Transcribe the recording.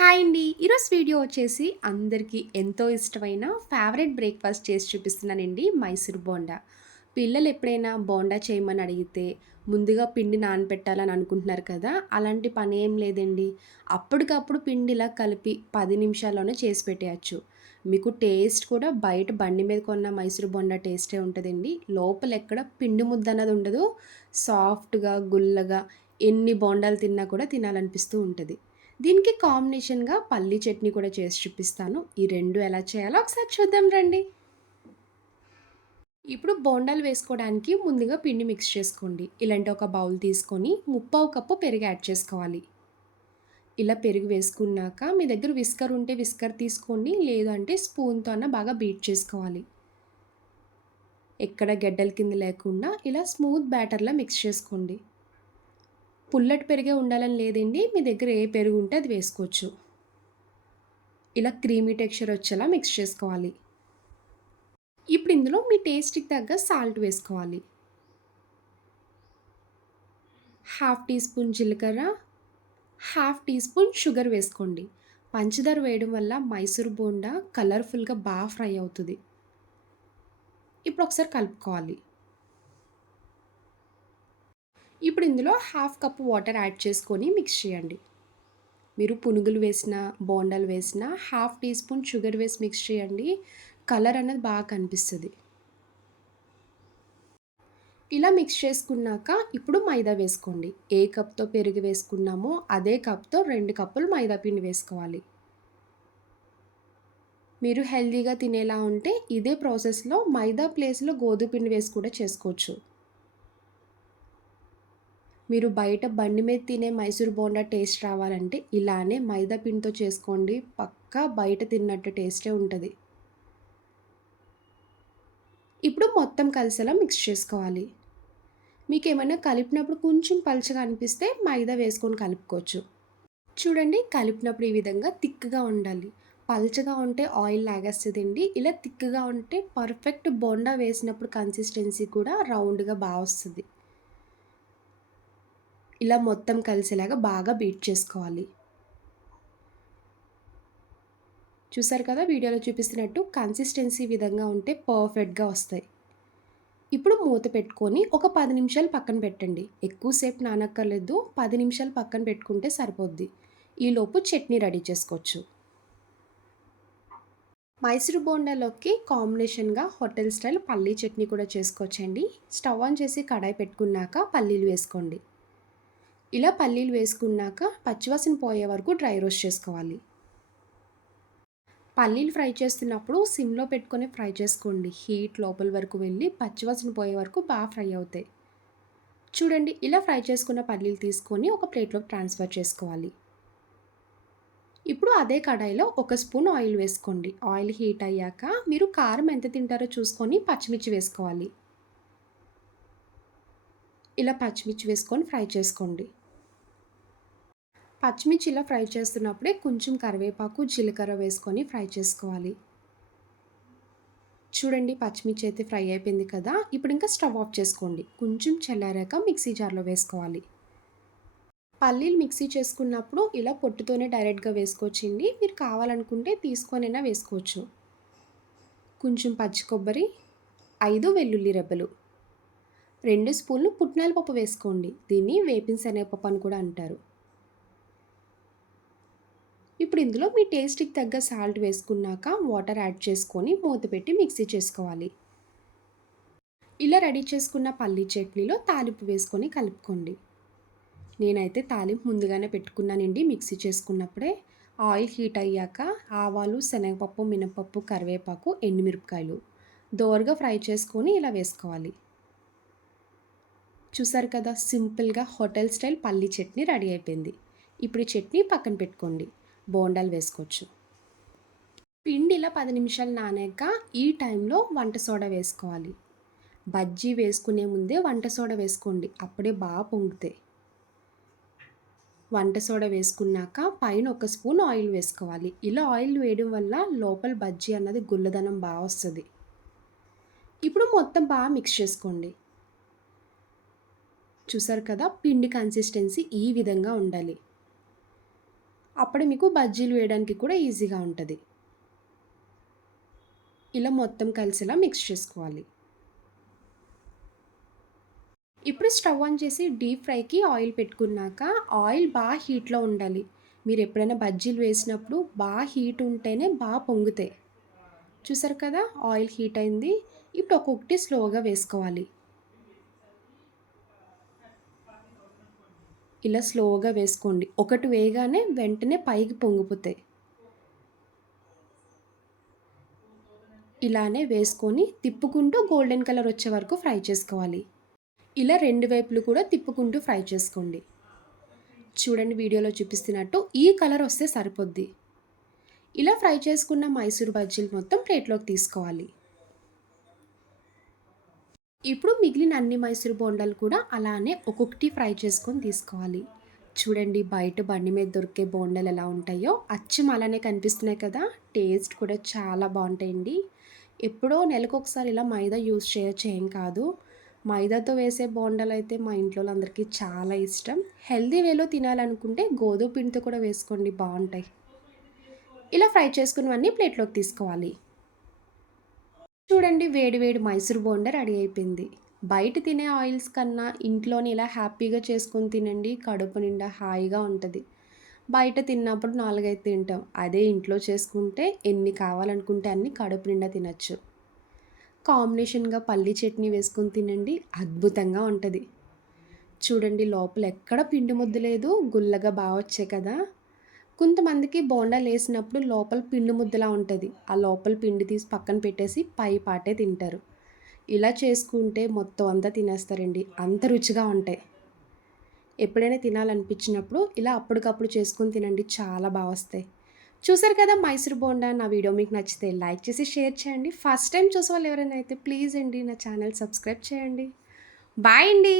Hi అండి. ఈరోజు video వచ్చేసి అందరికీ ఎంతో ఇష్టమైన ఫేవరెట్ బ్రేక్ఫాస్ట్ చేసి చూపిస్తున్నానండి మైసూర్ బోండా. పిల్లలు ఎప్పుడైనా బోండా చేయమని అడిగితే ముందుగా పిండి నానపెట్టాలని అనుకుంటున్నారు కదా అలాంటి పని ఏం లేదండి. అప్పటికప్పుడు పిండి ఇలా కలిపి పది నిమిషాల్లోనే చేసి పెట్టేయచ్చు. మీకు టేస్ట్ కూడా బయట బండి మీద కొన్న మైసూర్ బోండా టేస్టే ఉంటుందండి. లోపల ఎక్కడ పిండి ముద్ద అన్నది ఉండదు. సాఫ్ట్గా గుల్లగా ఎన్ని బోండాలు తిన్నా కూడా తినాలనిపిస్తూ ఉంటుంది. దీనికి కాంబినేషన్గా పల్లీ చట్నీ కూడా చేసి చూపిస్తాను. ఈ రెండు ఎలా చేయాలో ఒకసారి చూద్దాం రండి. ఇప్పుడు బోండాలు వేసుకోవడానికి ముందుగా పిండి మిక్స్ చేసుకోండి. ఇలాంటి ఒక బౌల్ తీసుకొని ముప్పావు కప్పు పెరుగు యాడ్ చేసుకోవాలి. ఇలా పెరుగు వేసుకున్నాక మీ దగ్గర విస్కర్ ఉంటే విస్కర్ తీసుకోండి. లేదంటే స్పూన్తో అన్న బాగా బీట్ చేసుకోవాలి. ఎక్కడ గెడ్డల కింద లేకుండా ఇలా స్మూత్ బ్యాటర్లా మిక్స్ చేసుకోండి. పుల్లటి పెరిగే ఉండాలని లేదండి. మీ దగ్గర ఏ పెరుగు ఉంటే అది వేసుకోవచ్చు. ఇలా క్రీమీ టెక్స్చర్ వచ్చేలా మిక్స్ చేసుకోవాలి. ఇప్పుడు ఇందులో మీ టేస్ట్కి తగ్గ సాల్ట్ వేసుకోవాలి. హాఫ్ టీ స్పూన్ జీలకర్ర హాఫ్ టీ స్పూన్ షుగర్ వేసుకోండి. పంచదార వేయడం వల్ల మైసూర్ బోండా కలర్ఫుల్గా బాగా ఫ్రై అవుతుంది. ఇప్పుడు ఒకసారి కలుపుకోవాలి. ఇప్పుడు ఇందులో హాఫ్ కప్ వాటర్ యాడ్ చేసుకొని మిక్స్ చేయండి. మీరు పునుగులు వేసిన బోండాలు వేసిన హాఫ్ టీ స్పూన్ షుగర్ వేసి మిక్స్ చేయండి. కలర్ అనేది బాగా కనిపిస్తుంది. ఇలా మిక్స్ చేసుకున్నాక ఇప్పుడు మైదా వేసుకోండి. ఏ కప్తో పెరుగు వేసుకున్నామో అదే కప్తో రెండు కప్పులు మైదా పిండి వేసుకోవాలి. మీరు హెల్తీగా తినేలా ఉంటే ఇదే ప్రాసెస్లో మైదా ప్లేస్లో గోధుమ పిండి వేసి కూడా చేసుకోవచ్చు. మీరు బయట బండి మీద తినే మైసూర్ బోండా టేస్ట్ రావాలంటే ఇలానే మైదా పిండితో చేసుకోండి. పక్కా బయట తిన్నట్టు టేస్టే ఉంటుంది. ఇప్పుడు మొత్తం కలిసేలా మిక్స్ చేసుకోవాలి. మీకు ఏమైనా కలిపినప్పుడు కొంచెం పలుచగా అనిపిస్తే మైదా వేసుకొని కలుపుకోవచ్చు. చూడండి కలిపినప్పుడు ఈ విధంగా థిక్గా ఉండాలి. పల్చగా ఉంటే ఆయిల్ లాగేస్తుందండి. ఇలా థిక్గా ఉంటే పర్ఫెక్ట్ బోండా వేసినప్పుడు కన్సిస్టెన్సీ కూడా రౌండ్గా బాగా వస్తుంది. ఇలా మొత్తం కలిసేలాగా బాగా బీట్ చేసుకోవాలి. చూసారు కదా? వీడియోలో చూపిస్తున్నట్టు కన్సిస్టెన్సీ విధంగా ఉంటే పర్ఫెక్ట్గా వస్తాయి. ఇప్పుడు మూత పెట్టుకొని ఒక పది నిమిషాలు పక్కన పెట్టండి. ఎక్కువసేపు నానక్కర్లేదు. పది నిమిషాలు పక్కన పెట్టుకుంటే సరిపోద్ది. ఈలోపు చట్నీ రెడీ చేసుకోవచ్చు. మైసూరు బోండాలోకి కాంబినేషన్గా హోటల్ స్టైల్ పల్లీ చట్నీ కూడా చేసుకోవచ్చండి. స్టవ్ ఆన్ చేసి కడాయి పెట్టుకున్నాక పల్లీలు వేసుకోండి. ఇలా పల్లీలు వేసుకున్నాక పచ్చివాసన పోయే వరకు డ్రై రోస్ట్ చేసుకోవాలి. పల్లీలు ఫ్రై చేస్తున్నప్పుడు సిమ్లో పెట్టుకొని ఫ్రై చేసుకోండి. హీట్ లోపల వరకు వెళ్ళి పచ్చివాసన పోయే వరకు బాగా ఫ్రై అవుతాయి. చూడండి ఇలా ఫ్రై చేసుకున్న పల్లీలు తీసుకొని ఒక ప్లేట్లోకి ట్రాన్స్ఫర్ చేసుకోవాలి. ఇప్పుడు అదే కడాయిలో ఒక స్పూన్ ఆయిల్ వేసుకోండి. ఆయిల్ హీట్ అయ్యాక మీరు కారం ఎంత తింటారో చూసుకొని పచ్చిమిర్చి వేసుకోవాలి. ఇలా పచ్చిమిర్చి వేసుకొని ఫ్రై చేసుకోండి. పచ్చిమిర్చి ఇలా ఫ్రై చేస్తున్నప్పుడే కొంచెం కరివేపాకు జీలకర్ర వేసుకొని ఫ్రై చేసుకోవాలి. చూడండి పచ్చిమిర్చి అయితే ఫ్రై అయిపోయింది కదా. ఇప్పుడు ఇంకా స్టవ్ ఆఫ్ చేసుకోండి. కొంచెం చల్లారాక మిక్సీ జార్లో వేసుకోవాలి. పల్లీలు మిక్సీ చేసుకున్నప్పుడు ఇలా పొట్టుతోనే డైరెక్ట్గా వేసుకోవచ్చండి. మీరు కావాలనుకుంటే తీసుకొనైనా వేసుకోవచ్చు. కొంచెం పచ్చి కొబ్బరి ఐదు వెల్లుల్లి రెబ్బలు రెండు స్పూన్లు పుట్నాల పప్పు వేసుకోండి. దీన్ని వేపిన శనగపప్పు అని కూడా అంటారు. ఇప్పుడు ఇందులో మీ టేస్ట్కి తగ్గ సాల్ట్ వేసుకున్నాక వాటర్ యాడ్ చేసుకొని మూత పెట్టి మిక్సీ చేసుకోవాలి. ఇలా రెడీ చేసుకున్న పల్లీ చట్నీలో తాలింపు వేసుకొని కలుపుకోండి. నేనైతే తాలింపు ముందుగానే పెట్టుకున్నానండి మిక్సీ చేసుకున్నప్పుడే. ఆయిల్ హీట్ అయ్యాక ఆవాలు శనగపప్పు మినపప్పు కరివేపాకు ఎండుమిరపకాయలు దోరగా ఫ్రై చేసుకొని ఇలా వేసుకోవాలి. చూసారు కదా సింపుల్గా హోటల్ స్టైల్ పల్లీ చట్నీ రెడీ అయిపోయింది. ఇప్పుడు ఈ చట్నీ పక్కన పెట్టుకోండి. బోండాలు వేసుకోవచ్చు. పిండి ఇలా పది నిమిషాలు నానాక ఈ టైంలో వంట సోడా వేసుకోవాలి. బజ్జీ వేసుకునే ముందే వంట సోడా వేసుకోండి అప్పుడే బాగా పొంగుతాయి. వంట సోడా వేసుకున్నాక పైన ఒక స్పూన్ ఆయిల్ వేసుకోవాలి. ఇలా ఆయిల్ వేయడం వల్ల లోపల బజ్జీ అన్నది గుల్లదనం బాగా వస్తుంది. ఇప్పుడు మొత్తం బాగా మిక్స్ చేసుకోండి. చూసారు కదా పిండి కన్సిస్టెన్సీ ఈ విధంగా ఉండాలి. అప్పుడు మీకు బజ్జీలు వేయడానికి కూడా ఈజీగా ఉంటుంది. ఇలా మొత్తం కలిసేలా మిక్స్ చేసుకోవాలి. ఇప్పుడు స్టవ్ ఆన్ చేసి డీప్ ఫ్రైకి ఆయిల్ పెట్టుకున్నాక ఆయిల్ బాగా హీట్లో ఉండాలి. మీరు ఎప్పుడైనా బజ్జీలు వేసినప్పుడు బాగా హీట్ ఉంటేనే బాగా పొంగుతాయి. చూసారు కదా ఆయిల్ హీట్ అయింది. ఇప్పుడు ఒక్కొక్కటి స్లోగా వేసుకోవాలి. ఇలా స్లోగా వేసుకోండి. ఒకటి వేయగానే వెంటనే పైకి పొంగిపోతాయి. ఇలానే వేసుకొని తిప్పుకుంటూ గోల్డెన్ కలర్ వచ్చే వరకు ఫ్రై చేసుకోవాలి. ఇలా రెండు వైపులు కూడా తిప్పుకుంటూ ఫ్రై చేసుకోండి. చూడండి వీడియోలో చూపిస్తున్నట్టు ఈ కలర్ వస్తే సరిపోద్ది. ఇలా ఫ్రై చేసుకున్న మైసూర్ బజ్జీలు మొత్తం ప్లేట్లోకి తీసుకోవాలి. ఇప్పుడు మిగిలిన అన్ని మైసూర్ బోండాలు కూడా అలానే ఒక్కొక్కటి ఫ్రై చేసుకొని తీసుకోవాలి. చూడండి బయట బండి మీద దొరికే బోండాలు ఎలా ఉంటాయో. అచ్చం అలానే కనిపిస్తున్నాయి కదా. టేస్ట్ కూడా చాలా బాగుంటాయండి. ఎప్పుడో నెలకు ఒకసారి ఇలా మైదా యూజ్ చేయొచ్చు ఏం కాదు. మైదాతో వేసే బోండాలు అయితే మా ఇంట్లో అందరికీ చాలా ఇష్టం. హెల్దీ వేలో తినాలనుకుంటే గోధుమ పిండితో కూడా వేసుకోండి బాగుంటాయి. ఇలా ఫ్రై చేసుకున్నవన్నీ ప్లేట్లోకి తీసుకోవాలి. చూడండి వేడి వేడి మైసూర్ బోండా రెడీ అయిపోయింది. బయట తినే ఆయిల్స్ కన్నా ఇంట్లోనే ఇలా హ్యాపీగా చేసుకొని తినండి కడుపు నిండా హాయిగా ఉంటుంది. బయట తిన్నప్పుడు నాలుగైదు తింటాం. అదే ఇంట్లో చేసుకుంటే ఎన్ని కావాలనుకుంటే అన్ని కడుపు నిండా తినచ్చు. కాంబినేషన్గా పల్లి చట్నీ వేసుకొని తినండి అద్భుతంగా ఉంటుంది. చూడండి లోపల ఎక్కడ పిండి ముద్ద లేదు గుల్లగా బాగా వచ్చాయి కదా. కొంతమందికి బోండాలు వేసినప్పుడు లోపల పిండి ముద్దలా ఉంటుంది. ఆ లోపల పిండి తీసి పక్కన పెట్టేసి పై పాటే తింటారు. ఇలా చేసుకుంటే మొత్తం అంతా తినేస్తారండి. అంత రుచిగా ఉంటాయి. ఎప్పుడైనా తినాలనిపించినప్పుడు ఇలా అప్పటికప్పుడు చేసుకుని తినండి. చాలా బాగా వస్తాయి. చూసారు కదా మైసూర్ బోండా? నా వీడియో మీకు నచ్చితే లైక్ చేసి షేర్ చేయండి. ఫస్ట్ టైం చూసే వాళ్ళు ఎవరైనా అయితే ప్లీజ్ అండి నా ఛానల్ సబ్స్క్రైబ్ చేయండి. బాయ్ అండి!